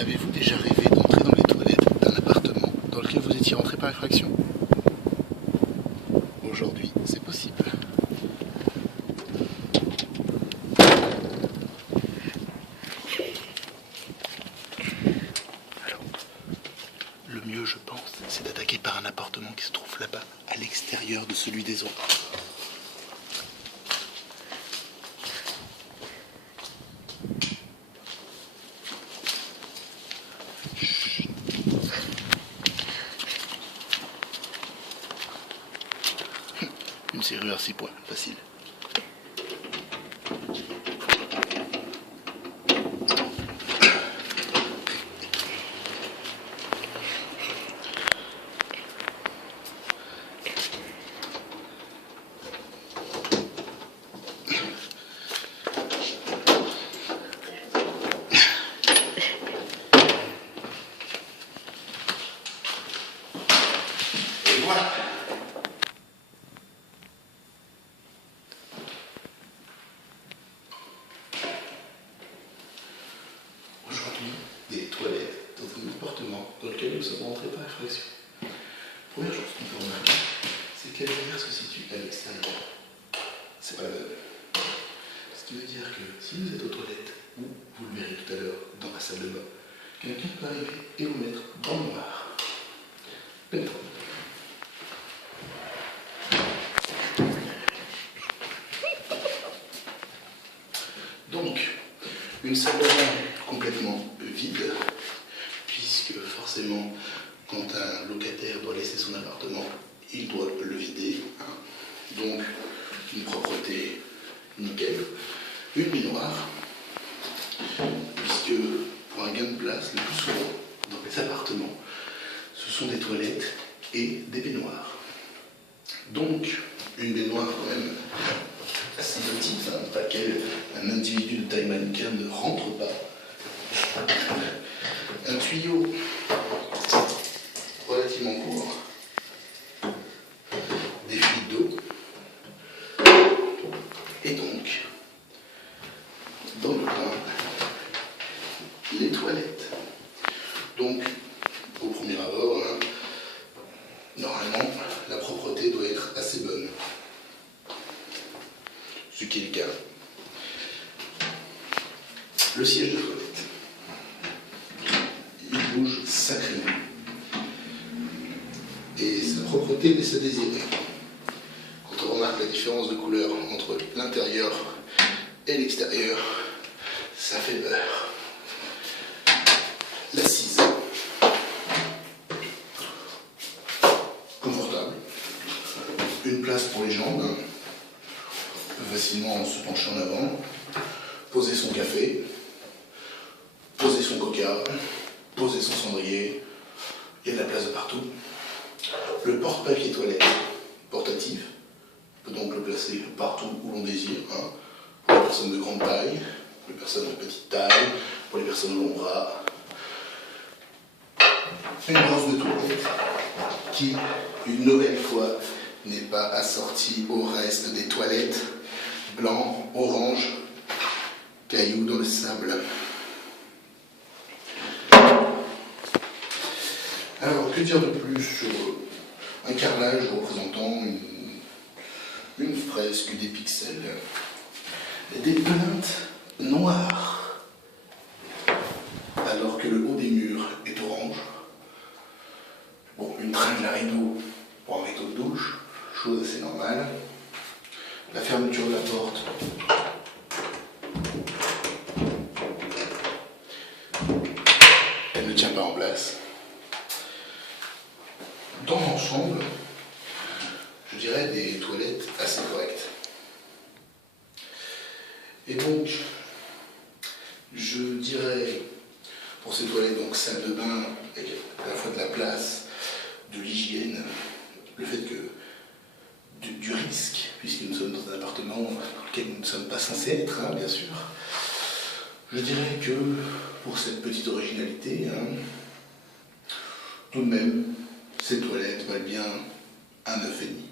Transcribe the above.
Avez-vous déjà rêvé d'entrer dans les toilettes d'un appartement dans lequel vous étiez rentré par effraction? Aujourd'hui, c'est possible. Alors, le mieux, je pense, c'est d'attaquer par un appartement qui se trouve là-bas, à l'extérieur de celui des autres. Une serrure à 6 points, facile. Et voilà. Aujourd'hui, des toilettes dans un appartement dans lequel nous sommes rentrés par effraction. Première chose qu'il faut remarquer, c'est que la lumière se situe à l'extérieur. C'est pas la même. Ce qui veut dire que si vous êtes aux toilettes, ou vous le verrez tout à l'heure dans la salle de bain, quelqu'un peut arriver et vous mettre dans le noir. Pénétrant. Donc, une salle de bain complètement vide, puisque forcément, quand un locataire doit laisser son appartement, il doit le vider. Donc, une propreté nickel. Une baignoire, puisque pour un gain de place, le plus souvent, dans les appartements, ce sont des toilettes et des baignoires. Donc, une baignoire quand même assez petite, dans laquelle un individu de taille mannequin ne rentre pas. Un tuyau relativement court, des fuites d'eau, et donc, dans le coin, les toilettes. Donc, au premier abord, normalement, la propreté doit être assez bonne. Ce qui est le cas. Le siège de toilette. Il bouge sacrément. Et sa propreté laisse à désirer. Quand on remarque la différence de couleur entre l'intérieur et l'extérieur, ça fait peur. L'assise. Confortable. Une place pour les jambes. On peut facilement se pencher en avant, poser son café, poser son coca, poser son cendrier. Il y a de la place de partout. Le porte-papier toilette portatif. On peut donc le placer partout où l'on désire. Pour les personnes de grande taille, pour les personnes de petite taille, pour les personnes de long bras. Une brosse de toilette qui, une nouvelle fois, n'est pas assortie au reste des toilettes. Blanc, orange, cailloux dans le sable. Alors, que dire de plus sur un carrelage représentant une fresque, des pixels, des plinthes noires, alors que le haut des murs est orange. Bon, une tringle à rideau pour un rideau de douche, chose assez normale. La fermeture de la porte. Elle ne tient pas en place. Dans l'ensemble, je dirais des toilettes assez correctes. Et donc, je dirais, pour ces toilettes, donc salle de bain, avec à la fois de la place, de l'hygiène, le fait que du risque, puisque nous sommes dans un appartement dans lequel nous ne sommes pas censés être, bien sûr. Je dirais que pour cette petite originalité, tout de même, ces toilettes valent bien un 9,5.